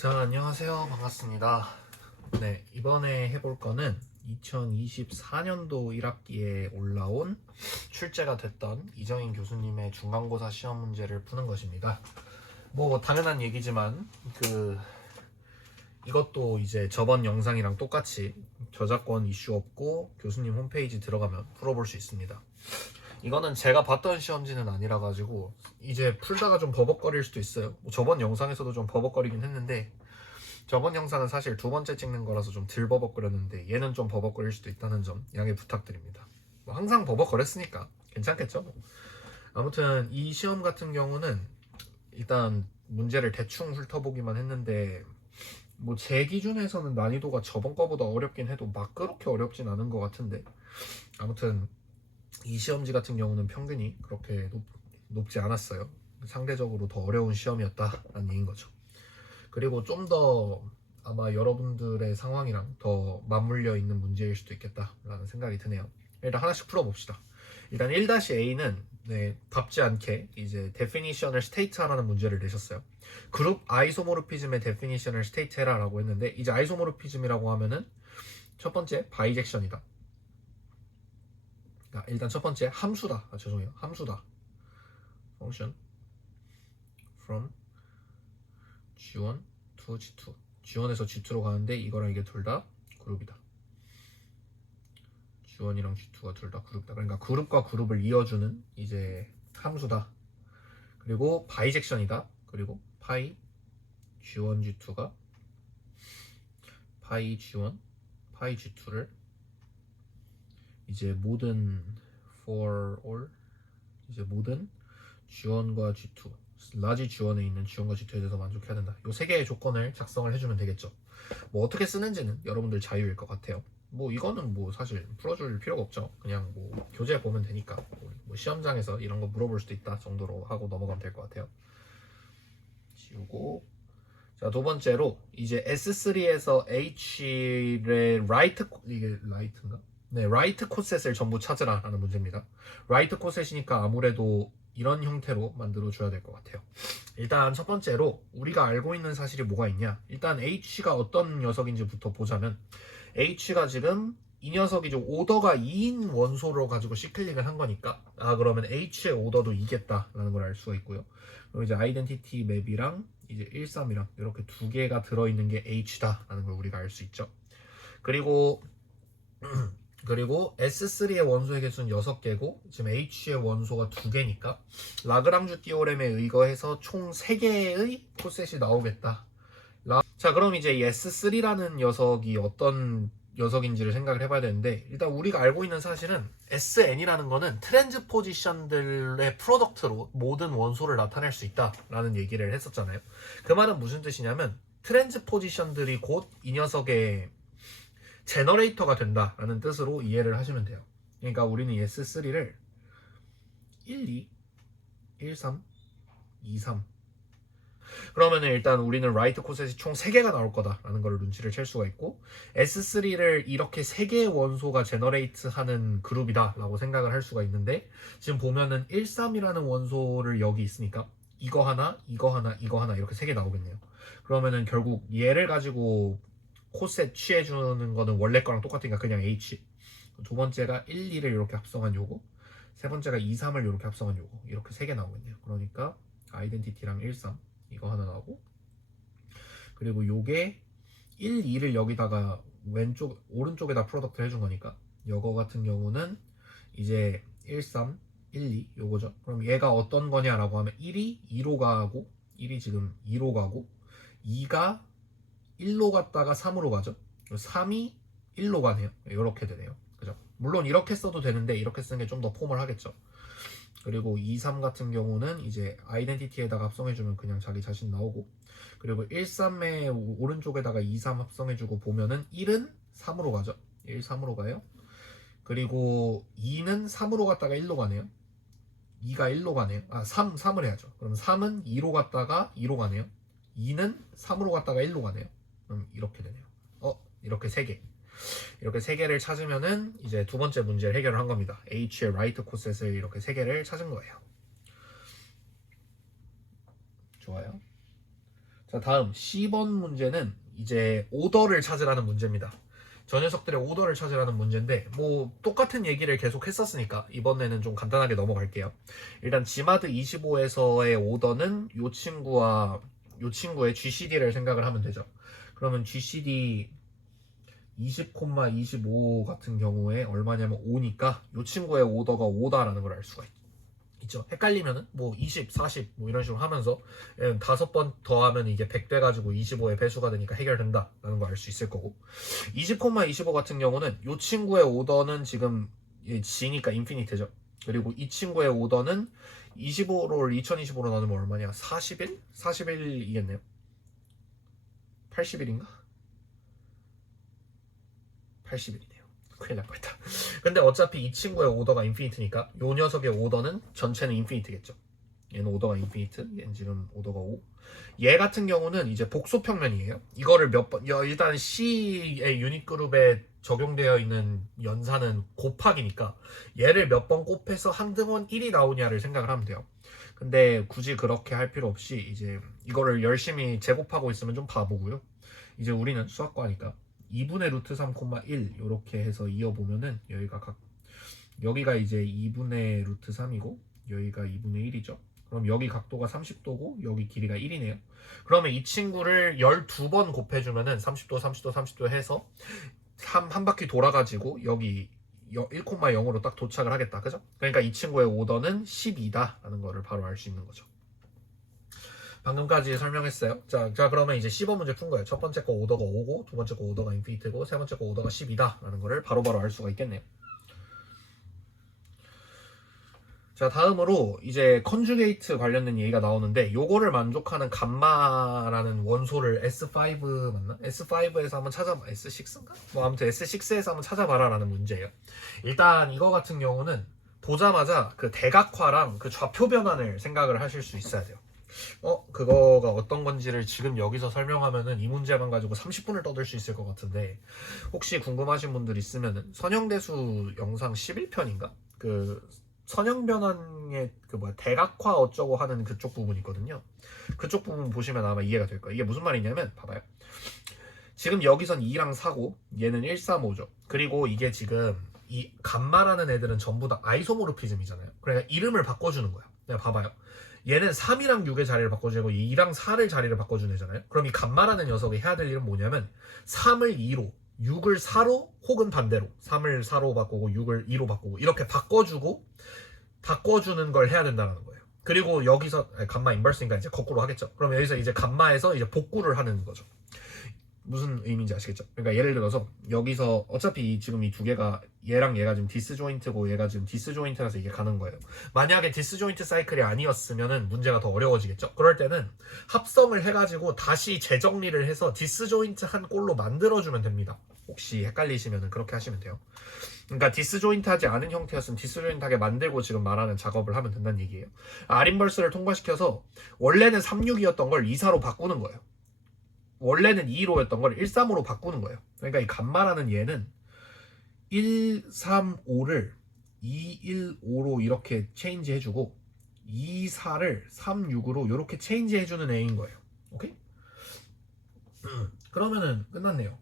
자, 안녕하세요. 반갑습니다. 네, 이번에 해볼 거는 2024년도 1학기에 올라온 출제가 됐던 이정인 교수님의 중간고사 시험 문제를 푸는 것입니다. 뭐 당연한 얘기지만 이것도 이제 저번 영상이랑 똑같이 저작권 이슈 없고 교수님 홈페이지 들어가면 풀어볼 수 있습니다. 이거는 제가 봤던 시험지는 아니라 가지고 이제 풀다가 좀 버벅거릴 수도 있어요. 뭐 저번 영상에서도 좀 버벅거리긴 했는데 저번 영상은 사실 두 번째 찍는 거라서 좀 덜 버벅거렸는데 얘는 좀 버벅거릴 수도 있다는 점 양해 부탁드립니다. 뭐 항상 버벅거렸으니까 괜찮겠죠? 뭐. 아무튼 이 시험 같은 경우는 일단 문제를 대충 훑어보기만 했는데 뭐 제 기준에서는 난이도가 저번 거보다 어렵긴 해도 막 그렇게 어렵진 않은 것 같은데 아무튼 이 시험지 같은 경우는 평균이 그렇게 높지 않았어요. 상대적으로 더 어려운 시험이었다라는 얘기인 거죠. 그리고 좀 더 아마 여러분들의 상황이랑 더 맞물려 있는 문제일 수도 있겠다라는 생각이 드네요. 일단 하나씩 풀어봅시다. 일단 1-A는 답지 않게 이제 definition을 state 하라는 문제를 내셨어요. 그룹 아이소모르피즘의 definition을 state 해라라고 했는데 이제 아이소모르피즘이라고 하면은 첫 번째 바이젝션이다. 일단 첫 번째 함수다. 죄송해요. 함수다. function from G1 to G2. G1에서 G2로 가는데 이거랑 이게 둘 다 그룹이다. G1이랑 G2가 둘 다 그룹이다. 그러니까 그룹과 그룹을 이어주는 이제 함수다. 그리고 바이젝션이다. 그리고 파이 G1 G2가 파이 G1 파이 G2를 이제 모든 for all 이제 모든 G1과 G2 라지 G1에 있는 G1과 G2에 대해서 만족해야 된다. 이 세 개의 조건을 작성을 해주면 되겠죠. 뭐 어떻게 쓰는지는 여러분들 자유일 것 같아요. 뭐 이거는 뭐 사실 풀어줄 필요가 없죠. 그냥 뭐 교재 보면 되니까 뭐 시험장에서 이런 거 물어볼 수도 있다 정도로 하고 넘어가면 될 것 같아요. 지우고 자, 두 번째로 이제 S3에서 H의 라이트 이게 라이트인가? 네, 라이트 코셋을 전부 찾으라라는 문제입니다. 라이트 코셋이니까 아무래도 이런 형태로 만들어 줘야 될 것 같아요. 일단 첫 번째로 우리가 알고 있는 사실이 뭐가 있냐? 일단 H가 어떤 녀석인지부터 보자면 H가 지금 이 녀석이 좀 오더가 2인 원소로 가지고 C클릭을 한 거니까 그러면 H의 오더도 2겠다라는 걸 알 수가 있고요. 그리고 이제 아이덴티티 맵이랑 이제 1, 3이랑 이렇게 두 개가 들어있는 게 H다라는 걸 우리가 알 수 있죠. 그리고 S3의 원소의 개수는 6개고 지금 H의 원소가 2개니까 라그랑주 띠오렘에 의거해서 총 3개의 코셋이 나오겠다. 자, 그럼 이제 이 S3라는 녀석이 어떤 녀석인지를 생각을 해봐야 되는데 일단 우리가 알고 있는 사실은 SN이라는 거는 트랜스포지션들의 프로덕트로 모든 원소를 나타낼 수 있다라는 얘기를 했었잖아요. 그 말은 무슨 뜻이냐면 트랜스포지션들이 곧 이 녀석의 제너레이터가 된다라는 뜻으로 이해를 하시면 돼요. 그러니까 우리는 S3를 1, 2, 1, 3, 2, 3 그러면 일단 우리는 라이트 코셋이 총 3개가 나올 거다라는 걸 눈치를 챌 수가 있고 S3를 이렇게 3개의 원소가 제너레이트하는 그룹이다 라고 생각을 할 수가 있는데 지금 보면은 1, 3이라는 원소를 여기 있으니까 이거 하나, 이거 하나, 이거 하나 이렇게 3개 나오겠네요. 그러면은 결국 얘를 가지고 코셋 취해주는 거는 원래 거랑 똑같으니까 그냥 H. 두 번째가 1, 2를 이렇게 합성한 요거. 세 번째가 2, 3을 이렇게 합성한 요거. 이렇게 3개 나오겠네요. 그러니까 아이덴티티랑 1, 3 이거 하나 나오고 그리고 요게 1, 2를 여기다가 왼쪽 오른쪽에다 프로덕트 해준 거니까 요거 같은 경우는 이제 1, 3, 1, 2 요거죠. 그럼 얘가 어떤 거냐라고 하면 1이 2로 가고 1이 지금 2로 가고 2가 1로 갔다가 3으로 가죠. 3이 1로 가네요. 이렇게 되네요. 그죠? 물론 이렇게 써도 되는데 이렇게 쓰는 게 좀 더 포멀하겠죠. 그리고 2, 3 같은 경우는 이제 아이덴티티에다가 합성해주면 그냥 자기 자신 나오고 그리고 1, 3의 오른쪽에다가 2, 3 합성해주고 보면은 1은 3으로 가죠. 1, 3으로 가요. 그리고 2는 3으로 갔다가 1로 가네요. 2가 1로 가네요. 3을 해야죠. 그럼 3은 2로 갔다가 2로 가네요. 2는 3으로 갔다가 1로 가네요. 그럼 이렇게 되네요. 이렇게 3개. 이렇게 3개를 찾으면은 이제 두 번째 문제를 해결을 한 겁니다. H의 라이트 코셋을 이렇게 3개를 찾은 거예요. 좋아요. 자, 다음 10번 문제는 이제 오더를 찾으라는 문제입니다. 저 녀석들의 오더를 찾으라는 문제인데 뭐 똑같은 얘기를 계속 했었으니까 이번에는 좀 간단하게 넘어갈게요. 일단 지마드 25에서의 오더는 요 친구와 요 친구의 GCD를 생각을 하면 되죠. 그러면 GCD 20,25 같은 경우에 얼마냐면 5니까 요 친구의 오더가 5다라는 걸 알 수가 있죠. 헷갈리면은 뭐 20, 40 뭐 이런 식으로 하면서 5번 더하면 이게 100 돼가지고 25의 배수가 되니까 해결된다라는 거 알 수 있을 거고 20,25 같은 경우는 이 친구의 오더는 지금 G니까 인피니트죠. 그리고 이 친구의 오더는 25를 2025로 나누면 얼마냐? 41? 41이겠네요. 81인가? 81이네요. 큰일 날 뻔했다. 근데 어차피 이 친구의 오더가 인피니트니까 이 녀석의 오더는 전체는 인피니트겠죠. 얘는 오더가 인피니트, 얘는 지금 오더가 5. 얘 같은 경우는 이제 복소 평면이에요. 이거를 몇 번, 일단 C의 유닛 그룹에 적용되어 있는 연산은 곱하기니까 얘를 몇 번 곱해서 한등원 1이 나오냐를 생각을 하면 돼요. 근데 굳이 그렇게 할 필요 없이 이제 이거를 열심히 제곱하고 있으면 좀 바보고요. 이제 우리는 수학과니까 2분의 루트 3,1 이렇게 해서 이어보면은 여기가 이제 2분의 루트 3이고 여기가 2분의 1이죠. 그럼 여기 각도가 30도고 여기 길이가 1이네요. 그러면 이 친구를 12번 곱해주면은 30도, 30도, 30도 해서 한 바퀴 돌아가지고 여기 1,0으로 딱 도착을 하겠다. 그죠? 그러니까 이 친구의 오더는 12다라는 거를 바로 알 수 있는 거죠. 방금까지 설명했어요. 자, 그러면 이제 10번 문제 푼 거예요. 첫 번째 거 오더가 5고 두 번째 거 오더가 인피니트고 세 번째 거 오더가 10이다라는 거를 바로바로 알 수가 있겠네요. 자, 다음으로 이제 컨주게이트 관련된 얘기가 나오는데 요거를 만족하는 감마라는 원소를 S5 맞나? S5에서 한번 찾아봐. S6인가? 뭐 아무튼 S6에서 한번 찾아봐라라는 문제예요. 일단 이거 같은 경우는 보자마자 그 대각화랑 그 좌표 변환을 생각을 하실 수 있어야 돼요. 그거가 어떤 건지를 지금 여기서 설명하면은 이 문제만 가지고 30분을 떠들 수 있을 것 같은데 혹시 궁금하신 분들 있으면은 선형대수 영상 11편인가? 그 선형변환의 대각화 어쩌고 하는 그쪽 부분이 있거든요. 그쪽 부분 보시면 아마 이해가 될 거예요. 이게 무슨 말이냐면 봐봐요. 지금 여기선 2랑 4고 얘는 1, 3, 5죠. 그리고 이게 지금 이 감마라는 애들은 전부 다 아이소모르피즘이잖아요. 그러니까 이름을 바꿔주는 거야. 내가 봐봐요. 얘는 3이랑 6의 자리를 바꿔주고 2랑 4를 자리를 바꿔주는 애잖아요. 그럼 이 감마라는 녀석이 해야 될 일은 뭐냐면 3을 2로 6을 4로 혹은 반대로 3을 4로 바꾸고 6을 2로 바꾸고 이렇게 바꿔주는 걸 해야 된다는 거예요. 그리고 여기서 감마 인버스니까 이제 거꾸로 하겠죠. 그럼 여기서 이제 감마에서 이제 복구를 하는 거죠. 무슨 의미인지 아시겠죠? 그러니까 예를 들어서 여기서 어차피 지금 이 두 개가 얘랑 얘가 지금 디스조인트고 얘가 지금 디스조인트라서 이게 가는 거예요. 만약에 디스조인트 사이클이 아니었으면은 문제가 더 어려워지겠죠? 그럴 때는 합성을 해가지고 다시 재정리를 해서 디스조인트 한 꼴로 만들어주면 됩니다. 혹시 헷갈리시면은 그렇게 하시면 돼요. 그러니까 디스조인트하지 않은 형태였으면 디스조인트하게 만들고 지금 말하는 작업을 하면 된다는 얘기예요. 아린벌스를 통과시켜서 원래는 36이었던 걸 24로 바꾸는 거예요. 원래는 215였던 걸 135로 바꾸는 거예요. 그러니까 이 감마라는 얘는 135를 215로 이렇게 체인지 해주고 24를 36으로 이렇게 체인지 해주는 애인 거예요. 오케이? 그러면은 끝났네요.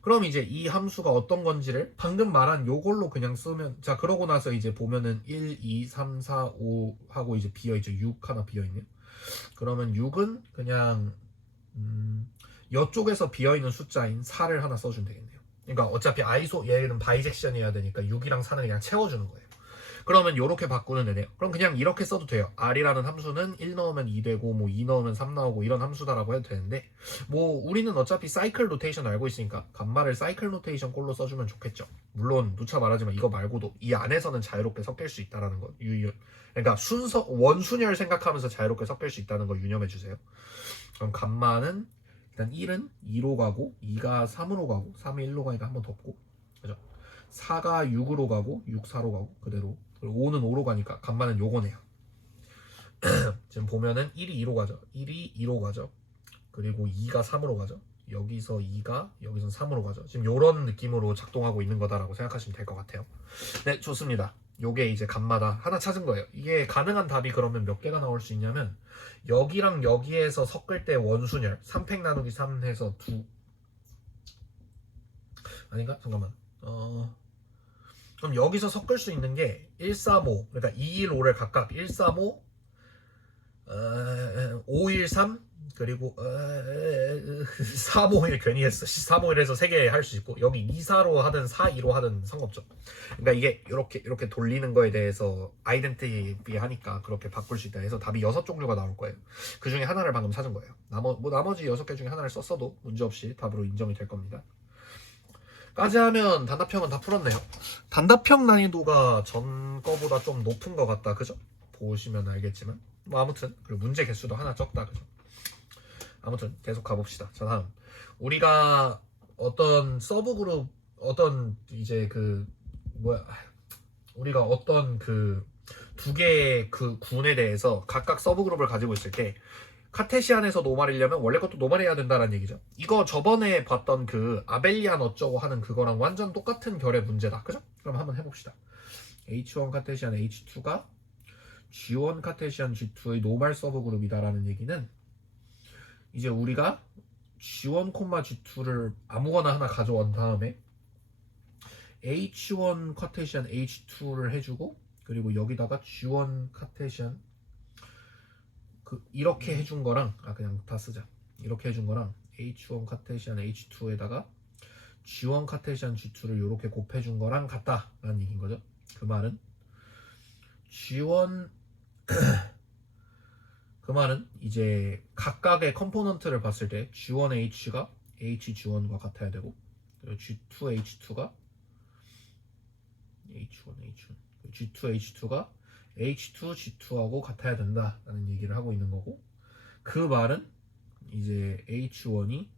그럼 이제 이 함수가 어떤 건지를 방금 말한 요걸로 그냥 쓰면, 자, 그러고 나서 이제 보면은 1, 2, 3, 4, 5 하고 이제 비어있죠. 6 하나 비어있네요. 그러면 6은 그냥 이쪽에서 비어있는 숫자인 4를 하나 써주면 되겠네요. 그러니까 어차피 얘는 바이젝션이어야 되니까 6이랑 4는 그냥 채워주는 거예요. 그러면 이렇게 바꾸는 애네요. 그럼 그냥 이렇게 써도 돼요. r이라는 함수는 1 넣으면 2 되고 뭐 2 넣으면 3 나오고 이런 함수다라고 해도 되는데, 뭐 우리는 어차피 사이클 노테이션 알고 있으니까 감마를 사이클 노테이션 꼴로 써주면 좋겠죠. 물론 누차 말하지만 이거 말고도 이 안에서는 자유롭게 섞일 수 있다라는 거 그러니까 원순열 생각하면서 자유롭게 섞일 수 있다는 거 유념해 주세요. 그럼 감마는 일단 1은 2로 가고 2가 3으로 가고 3이 1로 가니까 한번 덮고, 그죠? 4가 6으로 가고 6, 4로 가고 그대로, 그리고 5는 5로 가니까 감마는 요거네요. 지금 보면은 1이 2로 가죠. 1이 2로 가죠. 그리고 2가 3으로 가죠. 여기서 2가 여기서 3으로 가죠. 지금 요런 느낌으로 작동하고 있는 거다라고 생각하시면 될 것 같아요. 네, 좋습니다. 요게 이제 값마다 하나 찾은 거예요. 이게 가능한 답이 그러면 몇 개가 나올 수 있냐면 여기랑 여기에서 섞을 때 원순열 3팩 나누기 3 해서 2 아닌가? 잠깐만. 그럼 여기서 섞을 수 있는 게 135, 그러니까 215를 각각 135, 513, 그리고 351 괜히 했어. 351에서 3개 할 수 있고 여기 24로 하든 42로 하든 상관없죠. 그러니까 이게 이렇게 돌리는 거에 대해서 아이덴티티 하니까 그렇게 바꿀 수 있다 해서 답이 6종류가 나올 거예요. 그 중에 하나를 방금 찾은 거예요. 나머지 6개 중에 하나를 썼어도 문제없이 답으로 인정이 될 겁니다. 까지 하면 단답형은 다 풀었네요. 단답형 난이도가 전 거보다 좀 높은 것 같다. 그죠? 보시면 알겠지만 뭐 아무튼 그리고 문제 개수도 하나 적다. 그죠? 아무튼 계속 가봅시다. 자, 다음 우리가 어떤 서브그룹 어떤 이제 우리가 어떤 두 개의 그 군에 대해서 각각 서브그룹을 가지고 있을 때 카테시안에서 노말이려면 원래 것도 노말해야 된다는 얘기죠. 이거 저번에 봤던 그 아벨리안 어쩌고 하는 그거랑 완전 똑같은 결의 문제다. 그죠? 그럼 한번 해봅시다. H1 카테시안 H2가 G1 카테시안 G2의 노말 서브그룹이다라는 얘기는 이제 우리가 G1, G2를 아무거나 하나 가져온 다음에 H1 카테시안 H2를 해주고 그리고 여기다가 G1 카테시안 이렇게 해준 거랑 그냥 다 쓰자. 이렇게 해준 거랑 H1 카테시안 H2에다가 G1 카테시안 G2를 이렇게 곱해준 거랑 같다라는 얘기인 거죠. 그 말은 G1 그 말은 이제 각각의 컴포넌트를 봤을 때 G1H가 HG1과 같아야 되고 G2H2가 G2H2가 H2G2하고 같아야 된다라는 얘기를 하고 있는 거고 그 말은 이제 H1이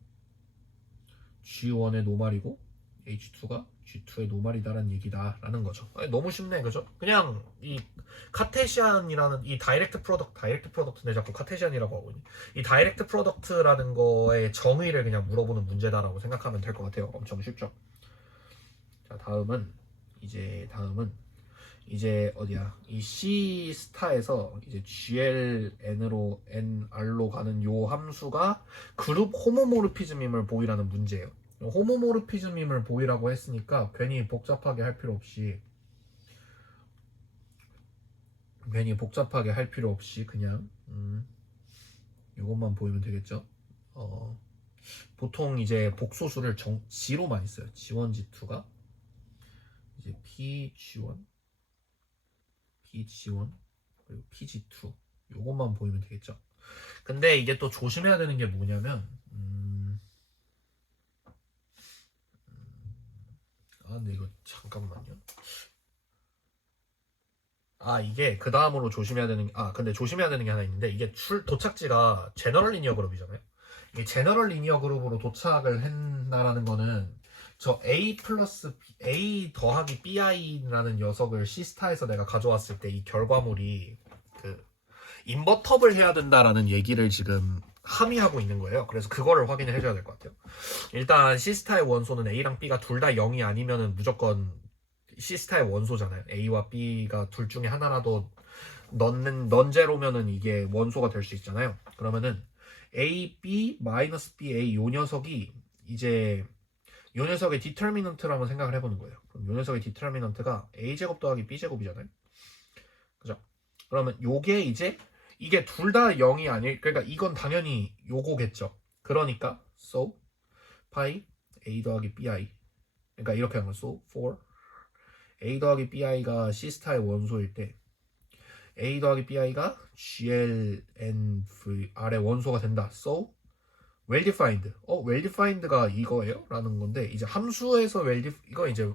G1의 노말이고 H2가 G2의 노말이다라는 얘기다라는 거죠. 너무 쉽네, 그죠? 그냥 이 카테시안이라는 이 다이렉트 프로덕트인데 자꾸 카테시안이라고 하고 있니? 이 다이렉트 프로덕트라는 거의 정의를 그냥 물어보는 문제다라고 생각하면 될 것 같아요. 엄청 쉽죠? 자, 다음은 이제 어디야? 이 C 스타에서 이제 GLN으로 NR로 가는 요 함수가 그룹 호모모르피즘임을 보이라는 문제예요. 호모모르피즘임을 보이라고 했으니까 괜히 복잡하게 할 필요 없이 그냥 이것만 보이면 되겠죠. 보통 이제 복소수를 G로 많이 써요. G1, G2가 이제 PG1 그리고 PG2 요것만 보이면 되겠죠. 근데 이게 또 조심해야 되는 게 뭐냐면 근데 이거 잠깐만요. 이게 그 다음으로 근데 조심해야 되는 게 하나 있는데 이게 도착지가 제너럴 리니어 그룹이잖아요. 이게 제너럴 리니어 그룹으로 도착을 했다라는 거는 저 A 플러스 A 더하기 BI라는 녀석을 C스타에서 내가 가져왔을 때 이 결과물이 인버터블 해야 된다라는 얘기를 지금 함의하고 있는 거예요. 그래서 그거를 확인을 해줘야 될 것 같아요. 일단 C스타의 원소는 A랑 B가 둘 다 0이 아니면은 무조건 C스타의 원소잖아요. A와 B가 둘 중에 하나라도 넌제로면은 이게 원소가 될 수 있잖아요. 그러면은 A, B, 마이너스 B, A 요 녀석이 이제 요 녀석의 디터미넌트를 한번 생각을 해보는 거예요. 그럼 요 녀석의 디터미넌트가 A제곱 더하기 B제곱이잖아요. 그죠? 그러면 요게 이게 둘 다 0이 그러니까 이건 당연히 요거겠죠. 그러니까 so 파이 A 더하기 BI 그러니까 이렇게 하는 거죠. So for A 더하기 BI가 C스타의 원소일 때 A 더하기 BI가 GLNVR의 원소가 된다. So well defined. well defined가 이거예요? 라는 건데 이제 함수에서 이거 이제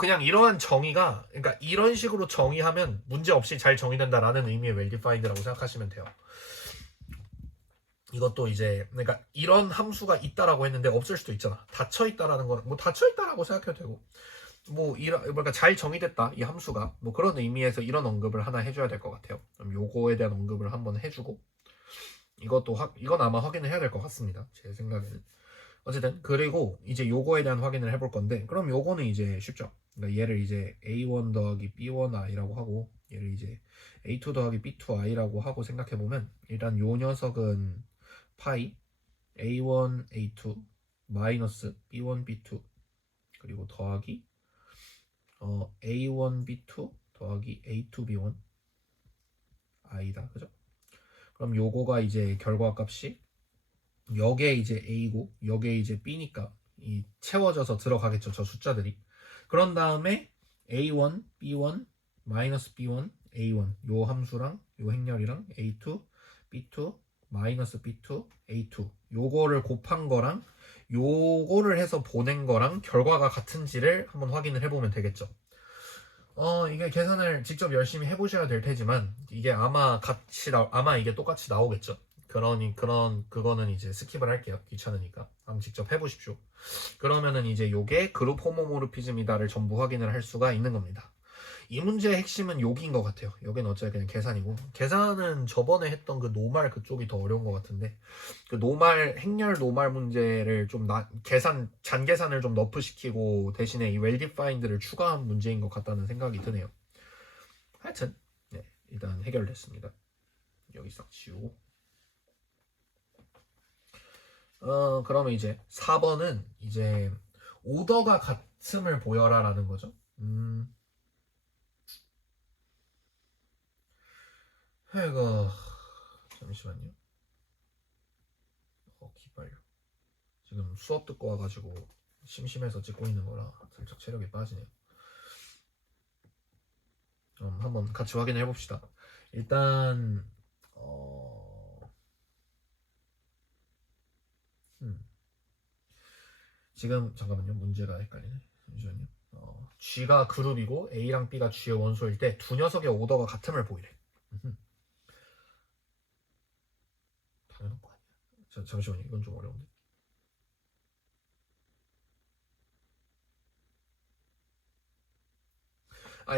그냥 이러한 정의가 그러니까 이런 식으로 정의하면 문제 없이 잘 정의된다라는 의미의 well defined라고 생각하시면 돼요. 이것도 이제 그러니까 이런 함수가 있다라고 했는데 없을 수도 있잖아. 닫혀 있다라는 거는 뭐 닫혀 있다라고 생각해도 되고 그러니까 잘 정의됐다 이 함수가 뭐 그런 의미에서 이런 언급을 하나 해줘야 될 것 같아요. 그럼 요거에 대한 언급을 한번 해주고 이건 아마 확인을 해야 될 것 같습니다. 제 생각에는. 어쨌든 그리고 이제 요거에 대한 확인을 해볼 건데 그럼 요거는 이제 쉽죠. 그러니까 얘를 이제 A1 더하기 B1i라고 하고 얘를 이제 A2 더하기 B2i라고 하고 생각해보면 일단 요 녀석은 파이 A1, A2 마이너스 B1, B2 그리고 더하기 A1, B2 더하기 A2, B1 i다. 그죠? 그럼 요거가 이제 결과값이 여기에 이제 A고 여기에 이제 B니까 이 채워져서 들어가겠죠. 저 숫자들이. 그런 다음에 A1, B1, 마이너스 B1, A1 요 함수랑 요 행렬이랑 A2, B2, 마이너스 B2, A2 요거를 곱한 거랑 요거를 해서 보낸 거랑 결과가 같은지를 한번 확인을 해보면 되겠죠. 이게 계산을 직접 열심히 해보셔야 될 테지만 이게 아마 이게 똑같이 나오겠죠. 그거는 이제 스킵을 할게요. 귀찮으니까 한번 직접 해보십시오. 그러면은 이제 요게 그룹 호모모르피즘이다를 전부 확인을 할 수가 있는 겁니다. 이 문제의 핵심은 여기인 것 같아요. 여기는 어차피 그냥 계산이고 계산은 저번에 했던 그 노말 그쪽이 더 어려운 것 같은데 그 행렬 노말 문제를 좀 잔계산을 좀 너프시키고 대신에 이 웰디파인드를 추가한 문제인 것 같다는 생각이 드네요. 하여튼 네, 일단 해결됐습니다. 여기 싹 지우고 그러면 이제 4번은 이제 오더가 같음을 보여라 라는 거죠. 이거 잠시만요. 기빨려. 지금 수업 듣고 와가지고 심심해서 찍고 있는 거라 살짝 체력이 빠지네요. 그럼 한번 같이 확인해 봅시다. 일단 지금 잠깐만요. 문제가 헷갈리네. 잠시만요. G가 그룹이고 A랑 B가 G의 원소일 때 두 녀석의 오더가 같음을 보이래. 당연한 거 아니야. 잠시만요. 이건 좀 어려운데.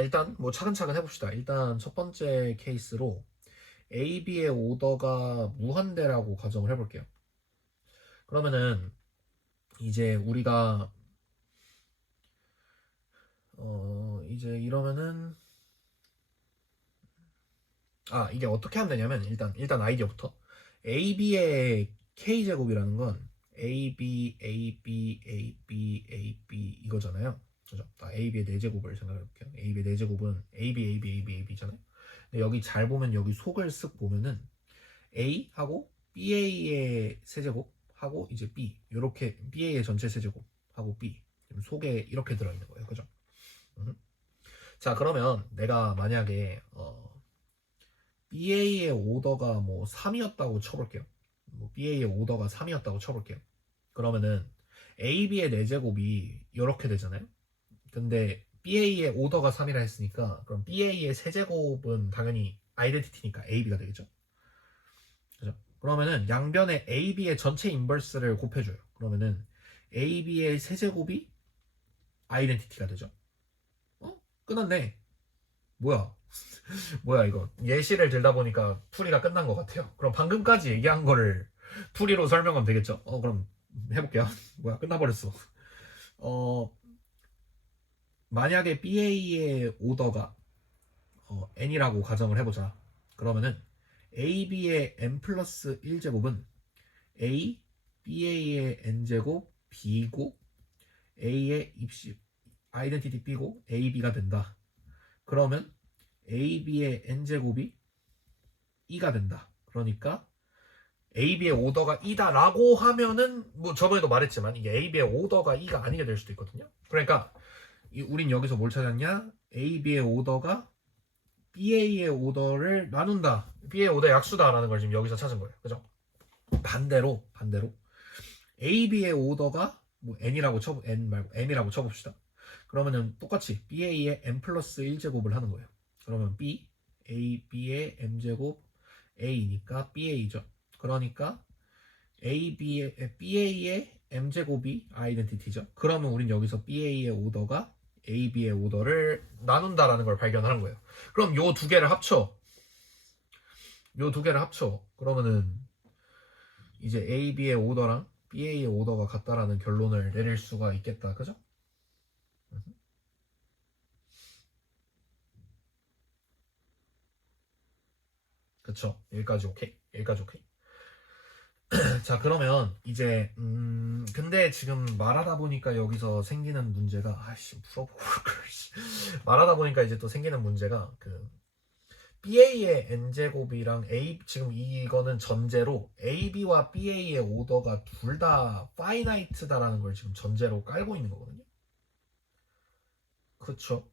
일단 뭐 차근차근 해봅시다. 일단 첫 번째 케이스로 A, B의 오더가 무한대라고 가정을 해볼게요. 그러면은 이제 우리가 이제 이러면은 이게 어떻게 하면 되냐면 일단 아이디어부터 AB의 K제곱이라는 건 AB, AB, AB, AB 이거잖아요. 그죠? AB의 4제곱을 생각해 볼게요. AB의 4제곱은 AB, AB, AB, AB잖아요. 근데 여기 잘 보면 여기 속을 쓱 보면은 A 하고 BA의 세제곱 하고 이제 B 이렇게 BA의 전체 세제곱 하고 B 속에 이렇게 들어있는 거예요. 그죠? 자 그러면 내가 만약에 BA의 오더가 뭐 3이었다고 쳐볼게요. BA의 오더가 3이었다고 쳐볼게요. 그러면은 AB의 4제곱이 이렇게 되잖아요. 근데 BA의 오더가 3이라 했으니까 그럼 BA의 세제곱은 당연히 아이덴티티니까 AB가 되겠죠. 그죠? 그러면은 양변에 AB의 전체 인버스를 곱해줘요. 그러면은 AB의 세제곱이 아이덴티티가 되죠. 끝났네. 뭐야? 뭐야 이거 예시를 들다 보니까 풀이가 끝난 것 같아요. 그럼 방금까지 얘기한 거를 풀이로 설명하면 되겠죠? 그럼 해볼게요. 뭐야 끝나버렸어. 어 만약에 BA의 오더가 n이라고 가정을 해보자. 그러면은 AB의 n 플러스 1제곱은 A, BA의 n제곱 B고 A의 입시 아이덴티티 B고 AB가 된다. 그러면 AB의 n제곱이 2가 된다. 그러니까 AB의 오더가 2다라고 하면은 뭐 저번에도 말했지만 이게 AB의 오더가 2가 아니게 될 수도 있거든요. 그러니까 우린 여기서 뭘 찾았냐? AB의 오더가 BA의 오더를 나눈다. BA의 오더 약수다라는 걸 지금 여기서 찾은 거예요. 그죠? 반대로 AB의 오더가 뭐 n이라고 n 말고 m이라고 쳐봅시다. 그러면은 똑같이 BA의 m 플러스 1제곱을 하는 거예요. 그러면 B, AB의 m제곱 A니까 BA죠. 그러니까 BA의 m제곱이 아이덴티티죠. 그러면 우린 여기서 BA의 오더가 AB의 오더를 나눈다라는 걸 발견하는 거예요. 그럼 요 두 개를 합쳐. 그러면은 이제 AB의 오더랑 BA의 오더가 같다라는 결론을 내릴 수가 있겠다. 그죠? 그쵸? 여기까지 오케이? 여기까지 오케이? 자, 그러면 이제 근데 지금 말하다 보니까 여기서 생기는 문제가 아이씨 풀어볼 걸. 말하다 보니까 이제 또 생기는 문제가 그 BA의 n제곱이랑 A 지금 이거는 전제로 AB와 BA의 오더가 둘 다 파이나이트다라는 걸 지금 전제로 깔고 있는 거거든요. 그쵸?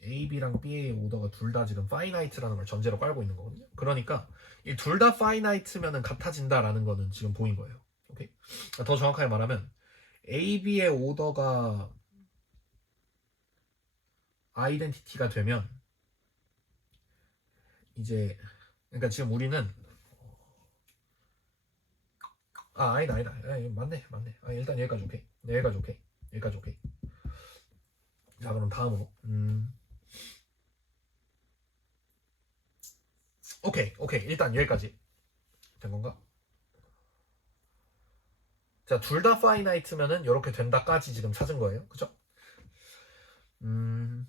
AB랑 BA의 오더가 둘 다 지금 파이나이트라는 걸 전제로 깔고 있는 거거든요. 그러니까 이 둘 다 파이나이트면은 같아진다라는 거는 지금 보인 거예요. 오케이? 더 정확하게 말하면 AB의 오더가 아이덴티티가 되면 이제 그러니까 지금 우리는 아니다 맞네 일단 여기까지 오케이. 네, 여기까지 오케이. 여기까지 오케이. 자, 그럼 다음으로 오케이 일단 여기까지 된 건가? 자, 둘 다 파이나이트면은 이렇게 된다까지 지금 찾은 거예요. 그죠? 음,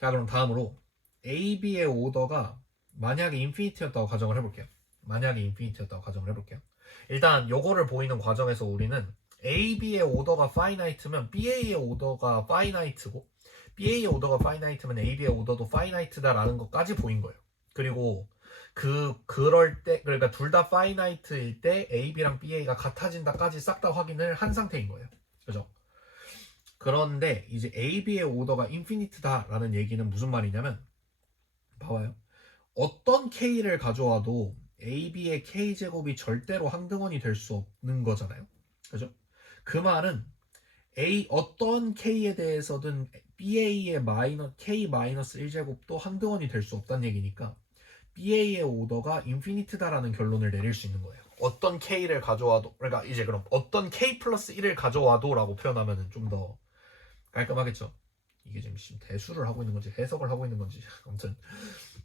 자, 그럼 다음으로 AB의 오더가 만약에 인피니티였다고 가정을 해볼게요. 만약에 인피니티였다고 가정을 해볼게요. 일단 요거를 보이는 과정에서 우리는 AB의 오더가 파이나이트면 BA의 오더가 파이나이트고 BA의 오더가 파이나이트면 AB의 오더도 파이나이트다라는 것까지 보인 거예요. 그리고 그럴 때 그러니까 둘 다 파이나이트일 때 AB랑 BA가 같아진다까지 싹 다 확인을 한 상태인 거예요. 그죠? 그런데 이제 AB의 오더가 인피니트다라는 얘기는 무슨 말이냐면 봐봐요. 어떤 K를 가져와도 AB의 K제곱이 절대로 항등원이 될 수 없는 거잖아요. 그죠? 그 말은 어떤 K에 대해서든 BA의 K-1제곱도 항등원이 될 수 없다는 얘기니까 BA의 오더가 인피니트다라는 결론을 내릴 수 있는 거예요. 어떤 K를 가져와도 그러니까 이제 그럼 어떤 K 플러스 1을 가져와도 라고 표현하면 좀 더 깔끔하겠죠. 이게 지금 대수를 하고 있는 건지 해석을 하고 있는 건지 아무튼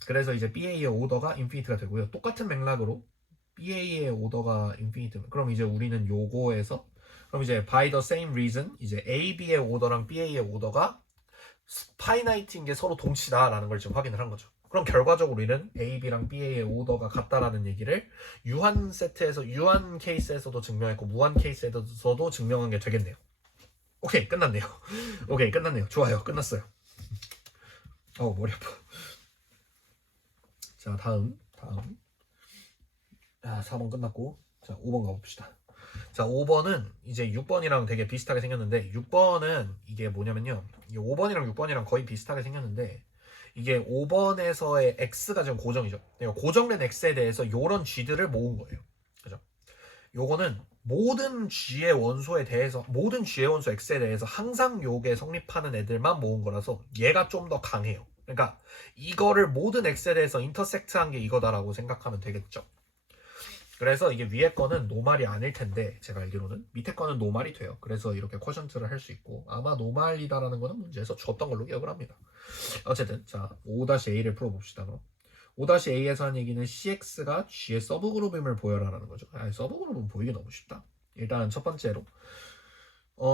그래서 이제 BA의 오더가 인피니트가 되고요. 똑같은 맥락으로 BA의 오더가 인피니트 그럼 이제 우리는 요거에서 그럼 이제 by the same reason 이제 AB의 오더랑 BA의 오더가 파이나이트인 게 서로 동치다라는 걸 지금 확인을 한 거죠. 그럼 결과적으로 우리는 AB랑 BA의 오더가 같다라는 얘기를 유한 세트에서 유한 케이스에서도 증명했고 무한 케이스에서도 증명한 게 되겠네요. 오케이 끝났네요. 오케이 끝났네요. 좋아요 끝났어요. 머리 아파. 자 다음 4번 끝났고 자 5번 가봅시다. 자 5번은 이제 6번이랑 되게 비슷하게 생겼는데 6번은 이게 뭐냐면요 5번이랑 6번이랑 거의 비슷하게 생겼는데 이게 5번에서의 x가 지금 고정이죠. 고정된 x에 대해서 이런 g들을 모은 거예요. 그죠? 요거는 모든 g의 원소에 대해서 모든 g의 원소 x에 대해서 항상 요게 성립하는 애들만 모은 거라서 얘가 좀 더 강해요. 그러니까 이거를 모든 x에 대해서 인터섹트한 게 이거다라고 생각하면 되겠죠. 그래서 이게 위에 거는 노말이 아닐 텐데 제가 알기로는 밑에 거는 노말이 돼요. 그래서 이렇게 쿼션트를 할 수 있고 아마 노말이다라는 거는 문제에서 줬던 걸로 기억을 합니다. 어쨌든 자 5-A를 풀어봅시다. 그럼 5-A에서 한 얘기는 CX가 G의 서브그룹임을 보여라라는 거죠. 서브그룹은 보이기 너무 쉽다. 일단 첫 번째로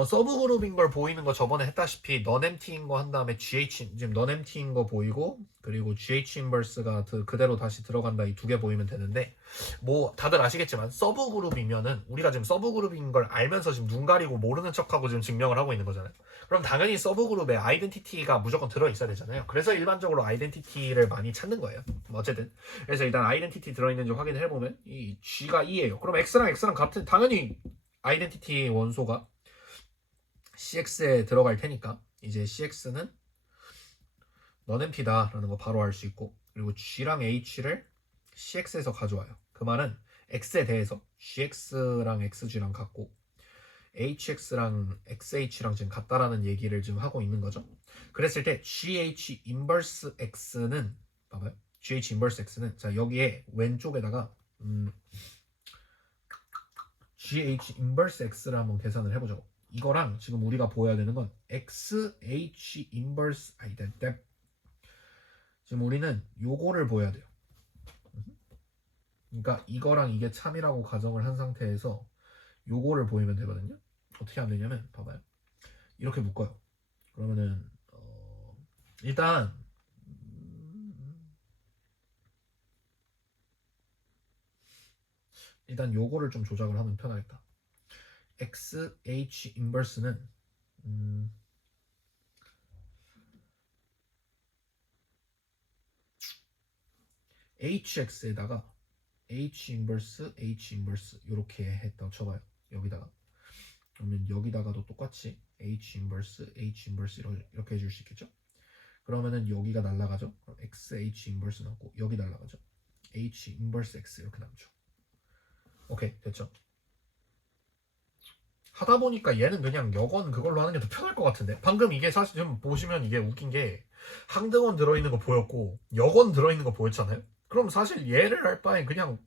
서브그룹인 걸 보이는 거 저번에 했다시피 넌엠티인 거 한 다음에 GH 지금 넌엠티인 거 보이고 그리고 GH 인버스가 그대로 다시 들어간다 이 두 개 보이면 되는데 뭐 다들 아시겠지만 서브그룹이면은 우리가 지금 서브그룹인 걸 알면서 지금 눈 가리고 모르는 척하고 지금 증명을 하고 있는 거잖아요. 그럼 당연히 서브그룹에 아이덴티티가 무조건 들어 있어야 되잖아요. 그래서 일반적으로 아이덴티티를 많이 찾는 거예요. 어쨌든 그래서 일단 아이덴티티 들어있는지 확인을 해보면 이 G가 2예요. 그럼 X랑 같은 당연히 아이덴티티 원소가 CX에 들어갈 테니까 이제 CX는 넌엠피다라는 거 바로 알 수 있고 그리고 G랑 H를 CX에서 가져와요. 그 말은 X에 대해서 GX랑 XG랑 같고 HX랑 XH랑 지금 같다라는 얘기를 지금 하고 있는 거죠. 그랬을 때 GH 인버스 X는 봐봐요. GH 인버스 X는 자 여기에 왼쪽에다가 GH 인버스 X를 한번 계산을 해보자고. 이거랑 지금 우리가 보여야 되는 건 XH 인버스 지금 우리는 요거를 보여야 돼요. 그러니까 이거랑 이게 참이라고 가정을 한 상태에서 요거를 보이면 되거든요. 어떻게 하면 되냐면 봐봐요. 이렇게 묶어요. 그러면은 일단 일단 요거를 좀 조작을 하면 편하겠다. XH 인버스는 HX에다가 H 인버스 이렇게 했다고 쳐봐요. 여기다가 그러면 여기다가도 똑같이 H 인버스 이렇게 해줄 수 있겠죠? 그러면은 여기가 날라가죠. 그럼 XH 인버스 나오고 여기 날라가죠. H 인버스 X 이렇게 남죠. 오케이 됐죠? 하다 보니까 얘는 그냥 역원 그걸로 하는 게 더 편할 것 같은데 방금 이게 사실 좀 보시면 이게 웃긴 게 항등원 들어있는 거 보였고 역원 들어있는 거 보였잖아요. 그럼 사실 얘를 할 바엔 그냥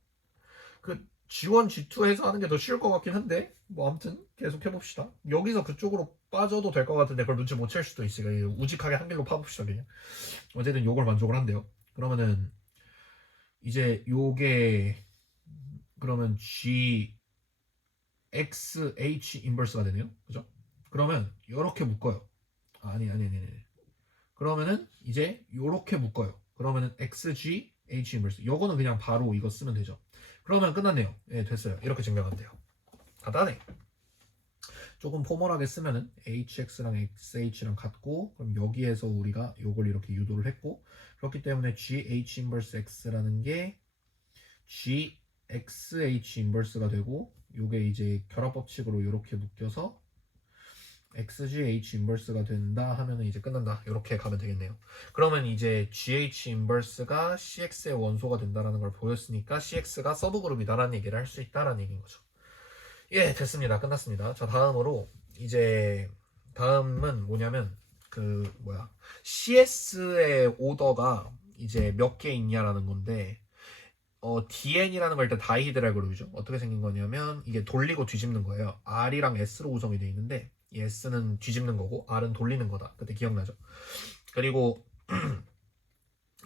그 G1, G2 해서 하는 게 더 쉬울 것 같긴 한데 뭐 아무튼 계속 해봅시다. 여기서 그쪽으로 빠져도 될 것 같은데 그걸 눈치 못 챌 수도 있으니까 우직하게 한 길로 파봅시다 그냥. 어쨌든 요걸 만족을 한대요. 그러면은 이제 요게 그러면 G XH 인버스가 되네요. 그죠? 그러면 요렇게 묶어요. 아니. 그러면은 이제 요렇게 묶어요. 그러면은 XG H 인버스. 요거는 그냥 바로 이거 쓰면 되죠. 그러면 끝났네요. 예, 됐어요. 이렇게 증명하면 돼요. 간단해. 조금 포멀하게 쓰면은 HX랑 XH랑 같고 그럼 여기에서 우리가 요걸 이렇게 유도를 했고 그렇기 때문에 GH 인버스 X라는 게 GXH 인버스가 되고 요게 이제 결합 법칙으로 이렇게 묶여서 XGH 인버스가 된다 하면은 이제 끝난다. 이렇게 가면 되겠네요. 그러면 이제 GH 인버스가 CX의 원소가 된다라는 걸 보였으니까 CX가 서브그룹이다라는 얘기를 할 수 있다라는 얘기인 거죠. 예, 됐습니다. 끝났습니다. 자, 다음으로 이제 다음은 뭐냐면 CS의 오더가 이제 몇 개 있냐라는 건데 DN이라는 걸 일단 다이히드랄 그룹이죠. 어떻게 생긴 거냐면 이게 돌리고 뒤집는 거예요. R이랑 S로 구성이 되어 있는데 이 S는 뒤집는 거고 R은 돌리는 거다. 그때 기억나죠? 그리고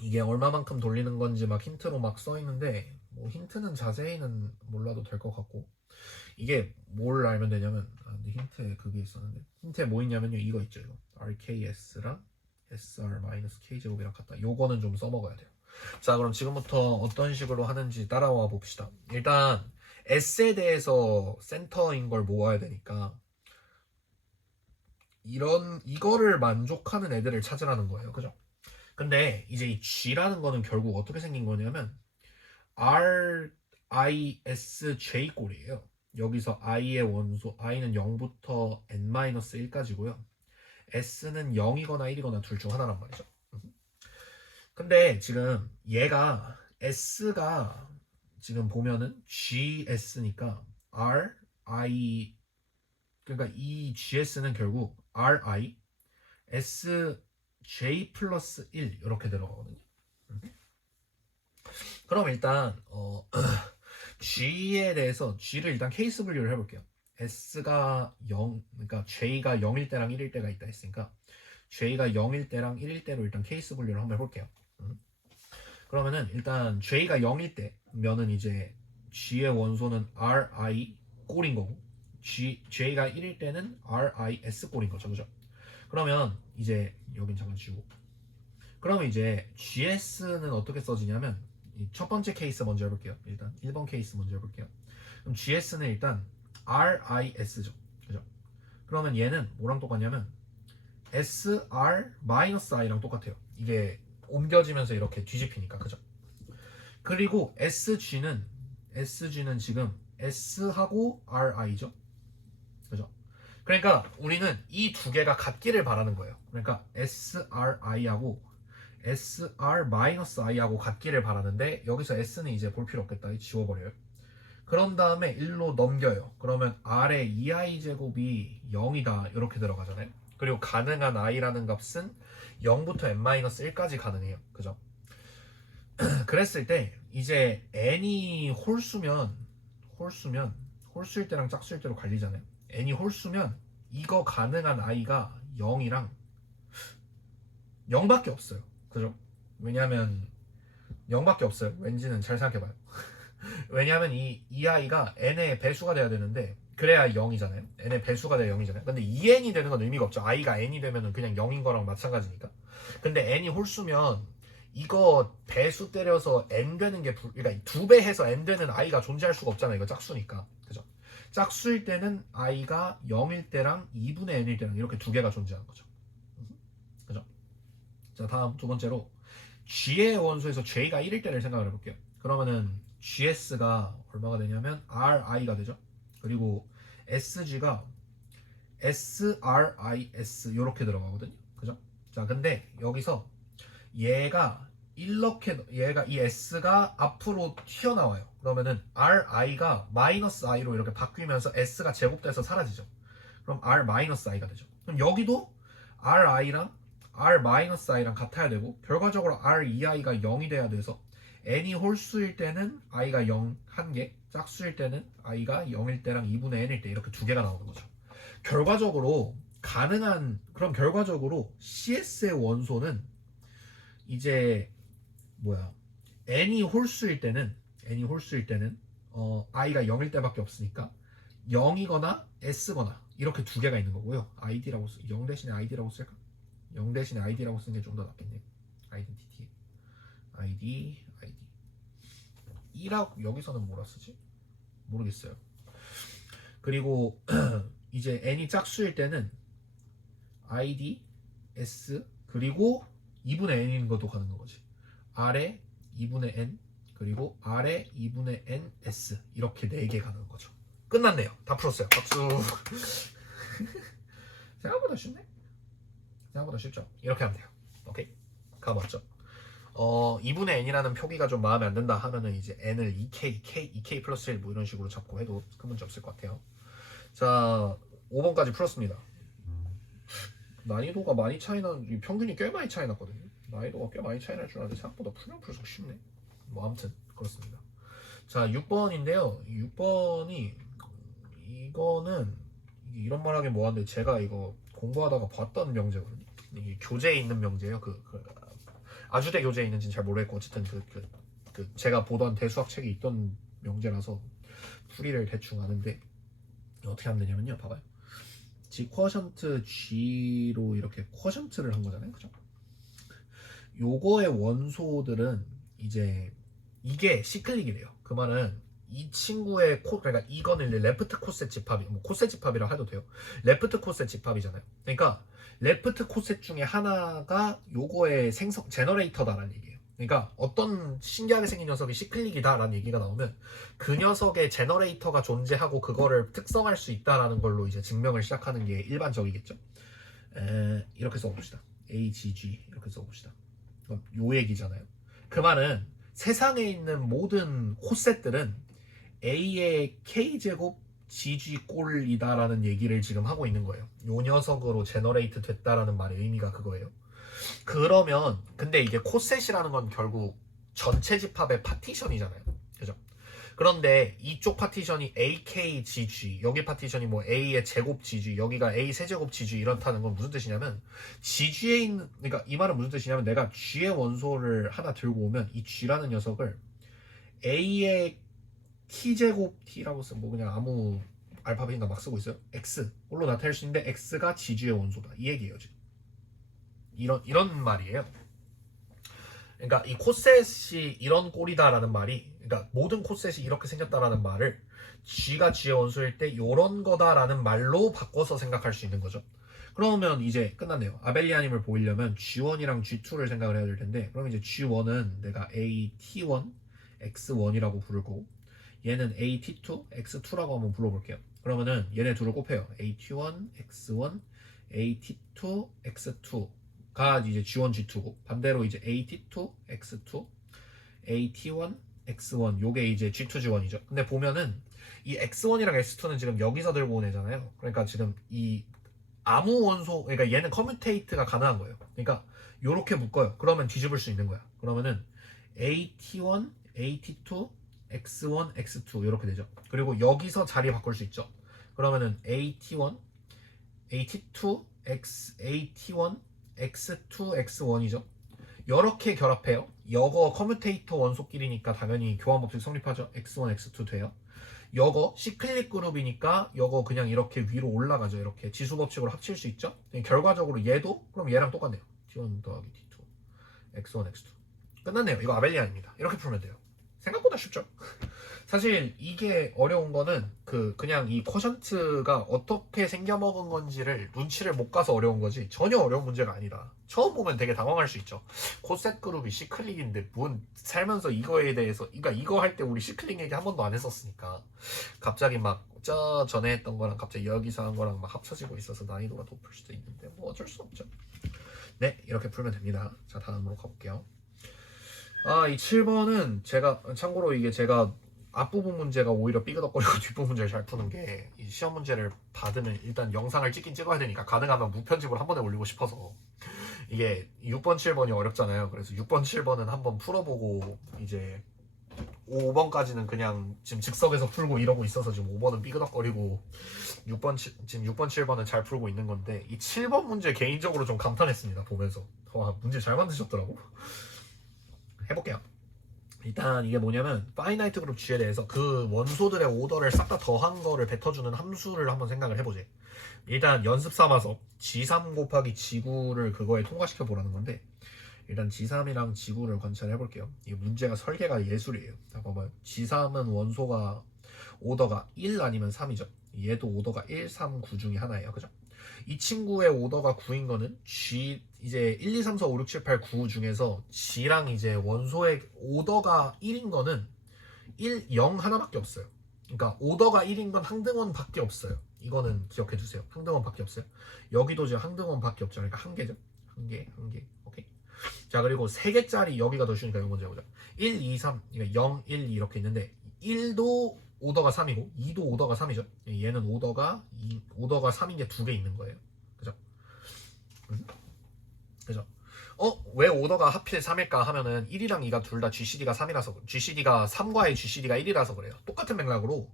이게 얼마만큼 돌리는 건지 막 힌트로 막 써 있는데 뭐 힌트는 자세히는 몰라도 될 것 같고 이게 뭘 알면 되냐면 근데 힌트에 그게 있었는데 힌트에 뭐 있냐면요 이거 있죠 이거 RKS랑 SR-K제곱이랑 같다. 요거는 좀 써먹어야 돼요. 자 그럼 지금부터 어떤 식으로 하는지 따라와 봅시다. 일단 S에 대해서 센터인 걸 모아야 되니까 이거를 만족하는 애들을 찾으라는 거예요. 그죠? 근데 이제 이 G라는 거는 결국 어떻게 생긴 거냐면 RISJ 꼴이에요. 여기서 I의 원소 I는 0부터 N-1까지고요. S는 0이거나 1이거나 둘 중 하나란 말이죠. 근데 지금 얘가 S가 지금 보면은 GS니까 RI 그러니까 이 GS는 결국 RI SJ 플러스 1 이렇게 들어가거든요. 그럼 일단 G에 대해서 G를 일단 케이스 분류를 해볼게요. S가 0 그러니까 J가 0일 때랑 1일 때가 있다 했으니까 J가 0일 때랑 1일 때로 일단 케이스 분류를 한번 해볼게요. 그러면은 일단 J가 0일 때면은 이제 G의 원소는 RI 꼴인 거고 J가 1일 때는 RIS 꼴인 거죠. 그죠? 그러면 이제 여긴 잠깐 지우고 그러면 이제 GS는 어떻게 써지냐면 첫 번째 케이스 먼저 해볼게요. 일단 1번 케이스 먼저 해볼게요. 그럼 GS는 일단 RIS죠. 그죠? 그러면 얘는 뭐랑 똑같냐면 SR-I랑 똑같아요. 이게 옮겨지면서 이렇게 뒤집히니까. 그죠? 그리고 SG는 지금 S하고 RI죠. 그죠? 그러니까 우리는 이 두 개가 같기를 바라는 거예요. 그러니까 SRI하고 SR-I하고 같기를 바라는데 여기서 S는 이제 볼 필요 없겠다. 지워버려요. 그런 다음에 1로 넘겨요. 그러면 R의 2i제곱이 0이다. 이렇게 들어가잖아요. 그리고 가능한 i라는 값은 0부터 n-1까지 가능해요. 그죠? 그랬을 때 이제 n이 홀수일 때랑 짝수일 때로 갈리잖아요. n이 홀수면 이거 가능한 i가 0이랑 0밖에 없어요. 그죠? 왜냐면 0밖에 없어요. 왠지는 잘 생각해봐요. 왜냐하면 이 아이가 n의 배수가 돼야 되는데 그래야 0이잖아요. n의 배수가 돼야 0이잖아요. 근데 2n이 되는 건 의미가 없죠. i가 n이 되면 그냥 0인 거랑 마찬가지니까. 근데 n이 홀수면 이거 배수 때려서 n 되는 게 그러니까 2배 해서 n 되는 i가 존재할 수가 없잖아요. 이거 짝수니까. 그죠? 짝수일 때는 i가 0일 때랑 2분의 n일 때랑 이렇게 두 개가 존재하는 거죠. 그죠? 자, 다음 두 번째로 g의 원소에서 j가 1일 때를 생각을 해볼게요. 그러면은 gs가 얼마가 되냐면 ri가 되죠. 그리고 sg가 sris 이렇게 들어가거든요. 그죠? 자, 근데 여기서 얘가 얘가 이 s가 앞으로 튀어나와요. 그러면은 ri가 마이너스 i로 이렇게 바뀌면서 s가 제곱돼서 사라지죠. 그럼 r 마이너스 i가 되죠. 그럼 여기도 ri랑 r 마이너스 i랑 같아야 되고 결과적으로 r 2i가 0이 돼야 돼서 n이 홀수일 때는 i가 0 한 개, 짝수일 때는 i가 0일 때랑 2분의 n일 때 이렇게 두 개가 나오는 거죠. 결과적으로 그럼 결과적으로 CS의 원소는 이제 n이 홀수일 때는 i가 0일 때밖에 없으니까 0이거나 s거나 이렇게 두 개가 있는 거고요. 0 대신에 id라고 쓸까? 0 대신에 id라고 쓰는 게 좀 더 낫겠네. identity id 2라고 여기서는 뭐라 쓰지? 모르겠어요. 그리고 이제 n이 짝수일 때는 id s 그리고 2분의 n인 것도 가능한 거지. r에 2분의 n 그리고 r에 2분의 n s 이렇게 4개 가는 거죠. 끝났네요. 다 풀었어요. 박수. 생각보다 쉽네. 생각보다 쉽죠. 이렇게 하면 돼요. 오케이. 가봤죠. 2분의 n이라는 표기가 좀 마음에 안 든다 하면은 이제 n을 2k 플러스 1 뭐 이런 식으로 잡고 해도 큰 문제 없을 것 같아요. 자, 5번까지 풀었습니다. 난이도가 많이 차이나, 평균이 꽤 많이 차이 났거든요. 난이도가 꽤 많이 차이 날 줄 알았는데 생각보다 풀면 풀수록 쉽네. 뭐 아무튼 그렇습니다. 자, 6번인데요. 6번이 이거는 이런 말하기 뭐한데 제가 이거 공부하다가 봤던 명제거든요. 이게 교재에 있는 명제예요. 아주대 교재에 있는지는 잘 모르겠고 어쨌든 제가 보던 대수학 책에 있던 명제라서 풀이를 대충 아는데 어떻게 하면 되냐면요. 봐봐요. 쿼션트 G로 이렇게 쿼션트를 한 거잖아요. 그죠? 요거의 원소들은 이제 이게 시클릭이래요. 그 말은 이 친구의 그러니까 이거는 레프트 코셋 집합이 뭐 코셋 집합이라 해도 돼요. 레프트 코셋 집합이잖아요. 그러니까 레프트 코셋 중에 하나가 요거의 제너레이터다라는 얘기예요. 그러니까 어떤 신기하게 생긴 녀석이 시클릭이다라는 얘기가 나오면 그 녀석의 제너레이터가 존재하고 그거를 특성할 수 있다라는 걸로 이제 증명을 시작하는 게 일반적이겠죠. 이렇게 써봅시다. AGG 이렇게 써봅시다. 그럼 요 얘기잖아요. 그 말은 세상에 있는 모든 코셋들은 A의 K제곱 GG 꼴이다라는 얘기를 지금 하고 있는 거예요. 요 녀석으로 제너레이트 됐다라는 말의 의미가 그거예요. 그러면 근데 이게 코셋이라는 건 결국 전체 집합의 파티션이잖아요. 그죠? 그런데 이쪽 파티션이 AKGG 여기 파티션이 뭐 A의 제곱 GG 여기가 A 세제곱 GG 이렇다는 건 무슨 뜻이냐면 GG에 있는 그러니까 이 말은 무슨 뜻이냐면 내가 G의 원소를 하나 들고 오면 이 G라는 녀석을 A의 T제곱 T라고 쓰면 뭐 그냥 아무 알파벳인가 막 쓰고 있어요. X로 나타낼 수 있는데 X가 GG의 원소다 이 얘기예요 지금. 이런 말이에요. 그러니까 이 코셋이 이런 꼴이다라는 말이 그러니까 모든 코셋이 이렇게 생겼다라는 말을 G가 G의 원소일 때 이런 거다라는 말로 바꿔서 생각할 수 있는 거죠. 그러면 이제 끝났네요. 아벨리아님을 보이려면 G1이랑 G2를 생각을 해야 될 텐데 그럼 이제 G1은 내가 AT1, X1이라고 부를 거고 얘는 AT2, X2라고 한번 불러볼게요. 그러면은 얘네 둘을 곱해요. AT1, X1, AT2, X2가 이제 G1, G2고 반대로 이제 AT2, X2, AT1, X1 요게 이제 G2, G1이죠. 근데 보면은 이 X1이랑 X2는 지금 여기서 들고 온 애잖아요. 그러니까 지금 이 아무 원소 그러니까 얘는 커뮤테이트가 가능한 거예요. 그러니까 요렇게 묶어요. 그러면 뒤집을 수 있는 거야. 그러면은 AT1, AT2, X1, X2 이렇게 되죠. 그리고 여기서 자리 바꿀 수 있죠. 그러면은 AT1, AT2, AT1, X2, X1이죠. 이렇게 결합해요. 여거 커뮤테이터 원소끼리니까 당연히 교환법칙 성립하죠. X1, X2 돼요. 여거 시클릭 그룹이니까 여거 그냥 이렇게 위로 올라가죠. 이렇게 지수법칙으로 합칠 수 있죠. 결과적으로 얘도 그럼 얘랑 똑같네요. T1 더하기 T2 X1, X2 끝났네요. 이거 아벨리안입니다. 이렇게 풀면 돼요. 생각보다 쉽죠? 사실 이게 어려운 거는 그냥 이 쿼션트가 어떻게 생겨먹은 건지를 눈치를 못 가서 어려운 거지 전혀 어려운 문제가 아니다. 처음 보면 되게 당황할 수 있죠. 코셋 그룹이 시클릭인데 뭔 살면서 이거에 대해서 그러니까 이거 할 때 우리 시클릭 얘기 한 번도 안 했었으니까 갑자기 막 저 전에 했던 거랑 갑자기 여기서 한 거랑 막 합쳐지고 있어서 난이도가 높을 수도 있는데 뭐 어쩔 수 없죠. 네, 이렇게 풀면 됩니다. 자, 다음으로 가볼게요. 이 7번은 참고로 이게 제가 앞부분 문제가 오히려 삐그덕거리고 뒷부분 문제를 잘 푸는 게 이 시험 문제를 받으면 일단 영상을 찍긴 찍어야 되니까 가능하면 무편집으로 한 번에 올리고 싶어서 이게 6번, 7번이 어렵잖아요. 그래서 6번, 7번은 한번 풀어보고 이제 5번까지는 그냥 지금 즉석에서 풀고 이러고 있어서 지금 5번은 삐그덕거리고 지금 6번, 7번은 잘 풀고 있는 건데 이 7번 문제 개인적으로 좀 감탄했습니다. 보면서 와, 문제 잘 만드셨더라고. 해볼게요. 일단 이게 뭐냐면 파이나이트 그룹 G에 대해서 그 원소들의 오더를 싹 다 더한 거를 뱉어주는 함수를 한번 생각을 해보지. 일단 연습 삼아서 G3 곱하기 G9를 그거에 통과시켜 보라는 건데 일단 G3이랑 G9를 관찰해 볼게요. 이 문제가 설계가 예술이에요. 자, 봐봐요. G3은 원소가 오더가 1 아니면 3이죠. 얘도 오더가 1, 3, 9 중에 하나예요. 그죠? 이 친구의 오더가 9인 거는 G 이제 1, 2, 3, 4, 5, 6, 7, 8, 9 중에서 G랑 이제 원소의 오더가 1인 거는 1, 0 하나밖에 없어요. 그러니까 오더가 1인 건 항등원밖에 없어요. 이거는 기억해 주세요. 항등원밖에 없어요. 여기도 지금 항등원밖에 없죠. 그러니까 한 개죠. 한 개, 한 개. 오케이. 자, 그리고 3개짜리 여기가 더 쉬우니까 이거 먼저 해보자. 1, 2, 3, 그러니까 0, 1, 2 이렇게 있는데 1도 오더가 3이고 2도 오더가 3이죠. 얘는 오더가 3인 게 2개 있는 거예요. 그죠? 그죠? 왜 오더가 하필 3일까 하면은 1이랑 2가 둘 다 GCD가 3이라서 GCD가 3과의 GCD가 1이라서 그래요. 똑같은 맥락으로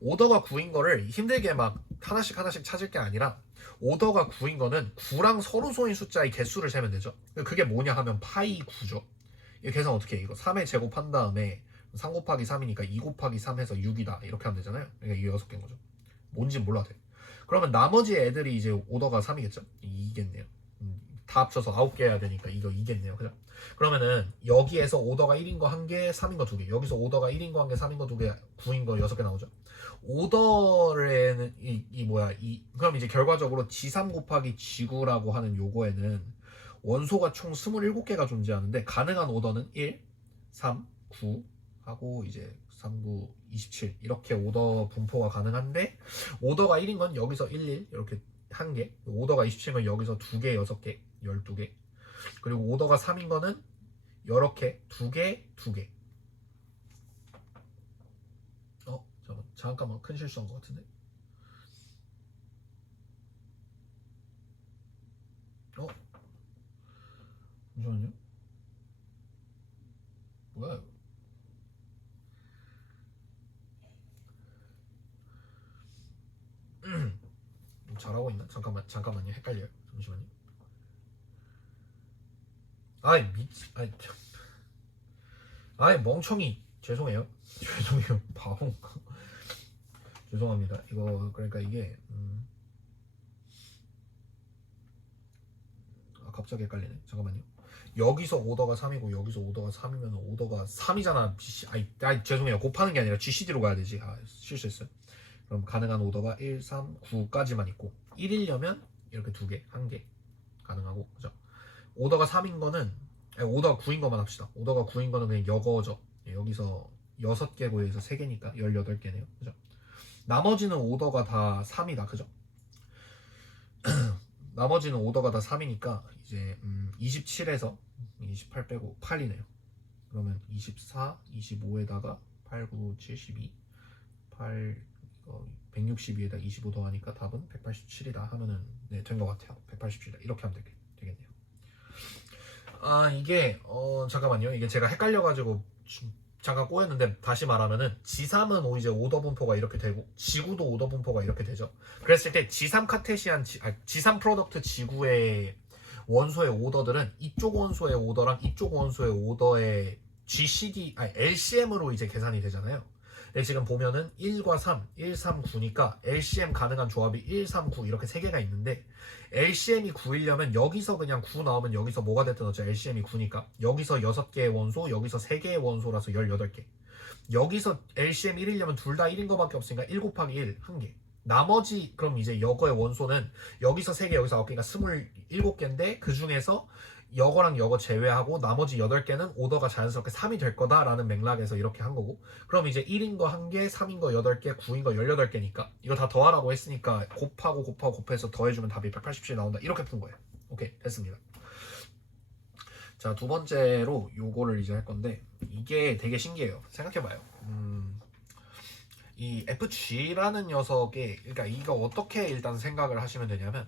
오더가 9인 거를 힘들게 막 하나씩 찾을 게 아니라 오더가 9인 거는 9랑 서로 소인 숫자의 개수를 세면 되죠. 그게 뭐냐 하면 파이 9죠. 이 계산 어떻게 해? 이거 3에 제곱한 다음에 3 곱하기 3이니까 2 곱하기 3 해서 6이다 이렇게 하면 되잖아요. 그러니까 이게 6개인 거죠. 뭔지 몰라도 돼. 그러면 나머지 애들이 이제 오더가 3이겠죠? 이겠네요. 다 합쳐서 9개 해야 되니까 이거 이겠네요. 그죠? 그러면은 여기에서 오더가 1인 거 1개, 3인 거 2개. 여기서 오더가 1인 거 1개, 3인 거 2개, 9인 거 6개 나오죠. 오더에는 그럼 이제 결과적으로 G3 곱하기 G9라고 하는 요거에는 원소가 총 27개가 존재하는데 가능한 오더는 1, 3, 9 하고 이제 3, 9, 27 이렇게 오더 분포가 가능한데 오더가 1인 건 여기서 1, 1 이렇게 1개, 오더가 27은 여기서 2개, 6개, 12개. 그리고 오더가 3인 거는 이렇게 2개, 2개. 잠깐만 큰 실수한 것 같은데. 잠시만요. 뭐야 이거. 잘하고 있나? 잠깐만요. 헷갈려요. 잠시만요. 아이 멍청이. 죄송해요. 죄송해요. 바보. 죄송합니다. 이거 그러니까 이게 갑자기 헷갈리네. 잠깐만요. 여기서 오더가 3이고 여기서 오더가 3이면 오더가 3이잖아. 죄송해요. 곱하는 게 아니라 GCD로 가야 되지. 실수했어요. 그럼 가능한 오더가 1, 3, 9까지만 있고 1이려면 이렇게 2개, 1개 가능하고 그죠? 오더가 3인 거는 오더가 9인 것만 합시다. 오더가 9인 거는 그냥 여거죠. 여기서 6개고 여기서 3개니까 18개네요. 그죠? 나머지는 오더가 다 3이다. 그죠? 나머지는 오더가 다 3이니까 이제 27에서 28 빼고 8이네요. 그러면 24, 25에다가 8, 9, 72 8 162에다 25 더하니까 답은 187이다 하면은 네, 된 것 같아요. 187이다. 이렇게 하면 되겠네요. 이게 잠깐만요. 이게 제가 헷갈려가지고 잠깐 꼬였는데 다시 말하면은 G3은 이제 오더 분포가 이렇게 되고 G9도 오더 분포가 이렇게 되죠. 그랬을 때 G3 카테시안 G3 프로덕트 G9의 원소의 오더들은 이쪽 원소의 오더랑 이쪽 원소의 오더의 LCM으로 이제 계산이 되잖아요. 근데 지금 보면은 1과 3, 1, 3, 9니까 LCM 가능한 조합이 1, 3, 9 이렇게 세 개가 있는데 LCM이 9이려면 여기서 그냥 9 나오면 여기서 뭐가 됐든 어차피 LCM이 9니까 여기서 6개의 원소, 여기서 3개의 원소라서 18개. 여기서 LCM 1이려면 둘 다 1인 거밖에 없으니까 1 곱하기 1, 1개. 나머지 그럼 이제 여거의 원소는 여기서 3개, 여기서 9개가 27개인데 그 중에서 여거랑 여거 제외하고 나머지 8개는 오더가 자연스럽게 3이 될 거다라는 맥락에서 이렇게 한 거고 그럼 이제 1인 거 1개, 3인 거 8개, 9인 거 18개니까 이거 다 더하라고 했으니까 곱해서 더해주면 답이 187이 나온다 이렇게 푼 거예요. 오케이 됐습니다. 자, 두 번째로 요거를 이제 할 건데 이게 되게 신기해요. 생각해봐요. 이 FG라는 녀석의 그러니까 이거 어떻게 일단 생각을 하시면 되냐면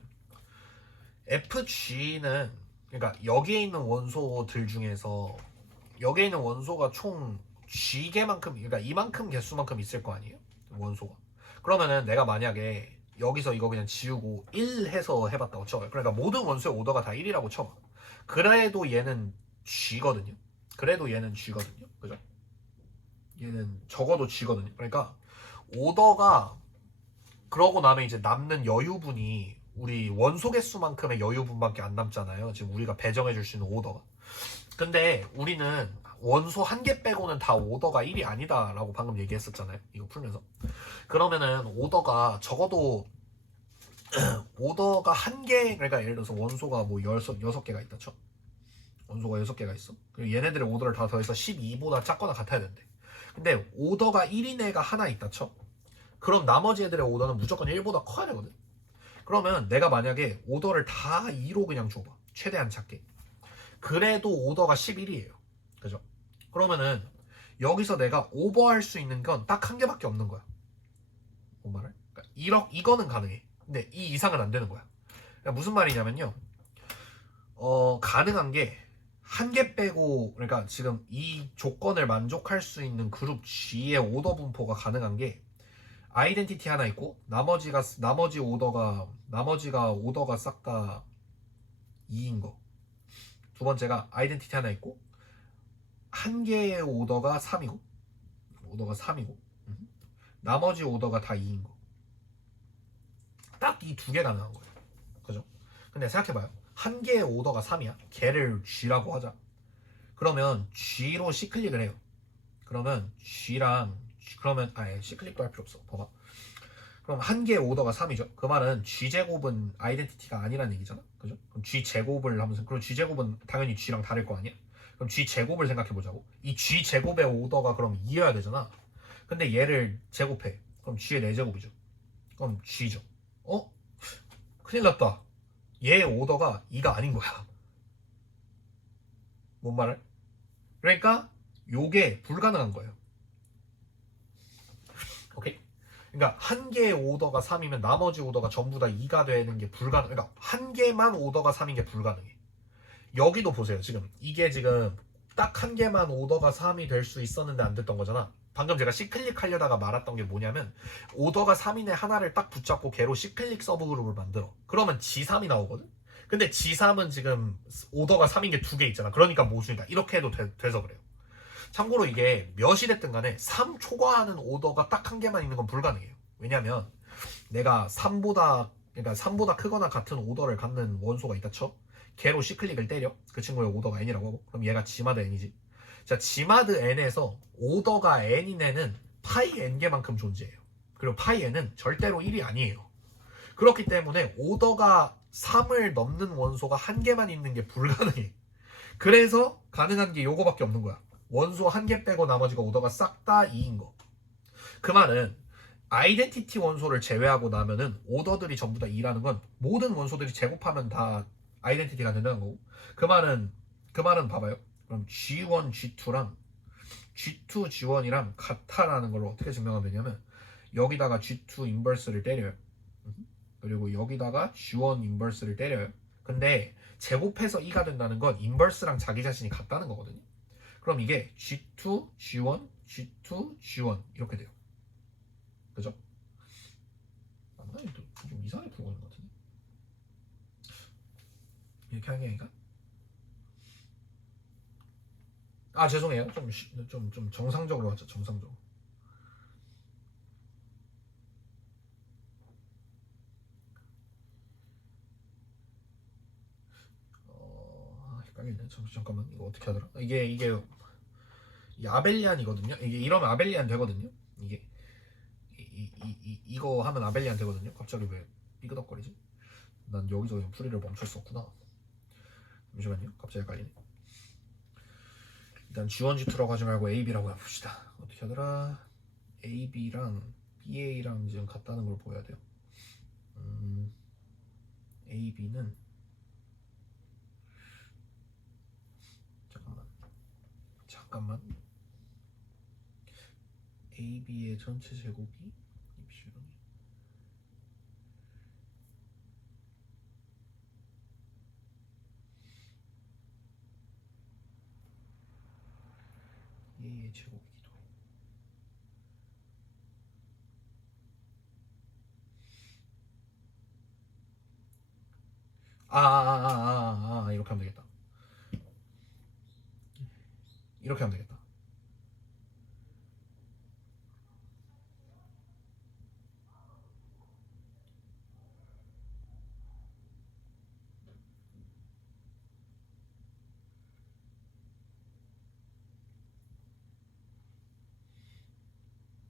FG는 그러니까 여기에 있는 원소들 중에서 여기에 있는 원소가 총 G개만큼 그러니까 이만큼 개수만큼 있을 거 아니에요? 원소가. 그러면은 내가 만약에 여기서 이거 그냥 지우고 1 해서 해봤다고 쳐. 그러니까 모든 원소의 오더가 다 1이라고 쳐. 그래도 얘는 G거든요. 그래도 얘는 G거든요. 그죠? 얘는 적어도 G거든요. 그러니까 오더가 그러고 나면 이제 남는 여유분이 우리 원소 개수만큼의 여유분밖에 안 남잖아요. 지금 우리가 배정해 줄 수 있는 오더가. 근데 우리는 원소 한 개 빼고는 다 오더가 1이 아니다라고 방금 얘기했었잖아요. 이거 풀면서. 그러면은 오더가 적어도 오더가 한 개, 그러니까 예를 들어서 원소가 뭐 6개가 있다 쳐. 원소가 6개가 있어. 그리고 얘네들의 오더를 다 더해서 12보다 작거나 같아야 된대. 근데 오더가 1인 애가 하나 있다 쳐. 그럼 나머지 애들의 오더는 무조건 1보다 커야 되거든. 그러면 내가 만약에 오더를 다 2로 그냥 줘봐. 최대한 작게. 그래도 오더가 11이에요. 그죠? 그러면은 여기서 내가 오버할 수 있는 건 딱 한 개밖에 없는 거야. 뭔 말을? 그러니까 이거는 가능해. 근데 이 이상은 안 되는 거야. 그러니까 무슨 말이냐면요. 가능한 게 한 개 빼고 그러니까 지금 이 조건을 만족할 수 있는 그룹 G의 오더 분포가 가능한 게 아이덴티티 하나 있고 나머지가 오더가 싹 다 2인 거. 두 번째가 아이덴티티 하나 있고 한 개의 오더가 3이고 나머지 오더가 다 2인 거. 딱 이 두 개 가능한 거예요. 그죠? 근데 생각해봐요. 한 개의 오더가 3이야. 걔를 G라고 하자. 그러면 G로 C클릭을 해요. 그러면 C클릭도 할 필요 없어. 봐봐. 그럼 한 개의 오더가 3이죠. 그 말은 G제곱은 아이덴티티가 아니라는 얘기잖아. 그죠? 그럼 G제곱을 하면서 그럼 G제곱은 당연히 G랑 다를 거 아니야? 그럼 G제곱을 생각해보자고. 이 G제곱의 오더가 그럼 2여야 되잖아. 근데 얘를 제곱해. 그럼 G의 4제곱이죠. 그럼 G죠. 큰일 났다. 얘의 오더가 2가 아닌 거야. 뭔 말을? 그러니까 요게 불가능한 거예요. 오케이? 그러니까 한 개의 오더가 3이면 나머지 오더가 전부 다 2가 되는 게 불가능. 그러니까 한 개만 오더가 3인 게 불가능해. 여기도 보세요. 지금 이게 지금 딱 한 개만 오더가 3이 될 수 있었는데 안 됐던 거잖아. 방금 제가 C클릭 하려다가 말았던 게 뭐냐면 오더가 3인의 하나를 딱 붙잡고 걔로 C클릭 서브그룹을 만들어. 그러면 G3이 나오거든. 근데 G3은 지금 오더가 3인 게 두 개 있잖아. 그러니까 모순이다. 이렇게 해도 돼서 그래요. 참고로 이게 몇이 됐든 간에 3 초과하는 오더가 딱 한 개만 있는 건 불가능해요. 왜냐면 내가 3보다 크거나 같은 오더를 갖는 원소가 있다 쳐. 걔로 C클릭을 때려. 그 친구의 오더가 N이라고 하고. 그럼 얘가 G마드 N이지. 자, G마드 N에서 오더가 N인 애는 파이 N개만큼 존재해요. 그리고 파이 N은 절대로 1이 아니에요. 그렇기 때문에 오더가 3을 넘는 원소가 한 개만 있는 게 불가능해. 그래서 가능한 게 요거밖에 없는 거야. 원소 한 개 빼고 나머지가 오더가 싹 다 2인 거. 그 말은 아이덴티티 원소를 제외하고 나면은 오더들이 전부 다 2라는 건 모든 원소들이 제곱하면 다 아이덴티티가 된다는 거고. 그 말은 봐봐요. 그럼 G1, G2랑 G2, G1이랑 같다라는 걸 어떻게 증명하면 되냐면 여기다가 G2 인버스를 때려요. 그리고 여기다가 G1 인버스를 때려요. 근데 제곱해서 2가 된다는 건 인버스랑 자기 자신이 같다는 거거든요. 그럼 이게 G2, G1, G2, G1 이렇게 돼요. 그죠? 맞나? 좀 이상하게 풀고 있는 것 같은데. 이렇게 하는 게 아닌가? 죄송해요. 좀 정상적으로 하죠. 정상적으로. 헷갈리네. 잠깐만 이거 어떻게 하더라? 이게 이 아벨리안이거든요. 이게 이러면 아벨리안 되거든요. 이게 이거 하면 아벨리안 되거든요. 갑자기 왜 삐그덕거리지? 난 여기서 그냥 풀이를 멈췄었구나. 잠시만요. 갑자기 헷갈리네. 일단 G1G2라고 하지 말고 AB라고 해봅시다. 어떻게 하더라? AB랑 BA랑 지금 같다는 걸 보여야 돼요. AB는 잠깐만 AB의 전체 제곱이 입시론이 A의 제곱이기도 해. 이렇게 하면 되겠다. 이렇게 하면 되겠다.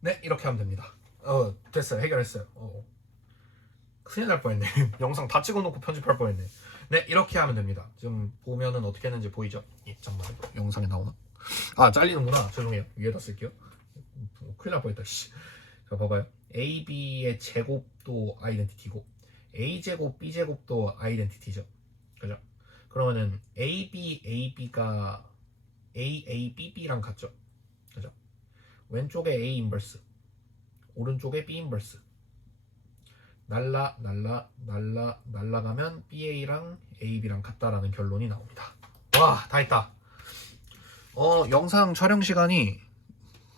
네, 이렇게 하면 됩니다. 됐어요. 해결했어요. 큰일 날 뻔했네. 영상 다 찍어놓고 편집할 뻔했네. 네, 이렇게 하면 됩니다. 지금 보면은 어떻게 했는지 보이죠? 잠깐만, 영상에 나오나? 잘리는구나. 죄송해요. 위에다 쓸게요. 큰일 날 뻔했다. 씨. 자, 봐봐요. AB의 제곱도 아이덴티티고 A제곱, B제곱도 아이덴티티죠. 그죠? 그러면은 AB가 AABB랑 같죠? 그죠? 왼쪽에 A 인버스, 오른쪽에 B 인버스. 날라가면 BA랑 AB랑 같다라는 결론이 나옵니다. 와, 다 했다. 영상 촬영 시간이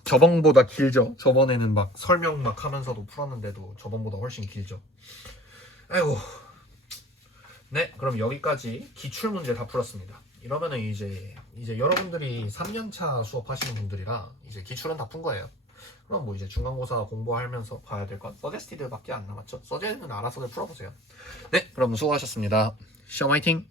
저번보다 길죠. 저번에는 막 설명 막 하면서도 풀었는데도 저번보다 훨씬 길죠. 아이고. 네, 그럼 여기까지 기출 문제 다 풀었습니다. 이러면은 이제 여러분들이 3년차 수업하시는 분들이라 이제 기출은 다 푼 거예요. 그럼 뭐 이제 중간고사 공부하면서 봐야 될 건 서제스티드밖에 안 남았죠. 서제는 알아서들 풀어보세요. 네, 그럼 수고하셨습니다. 시험 화이팅!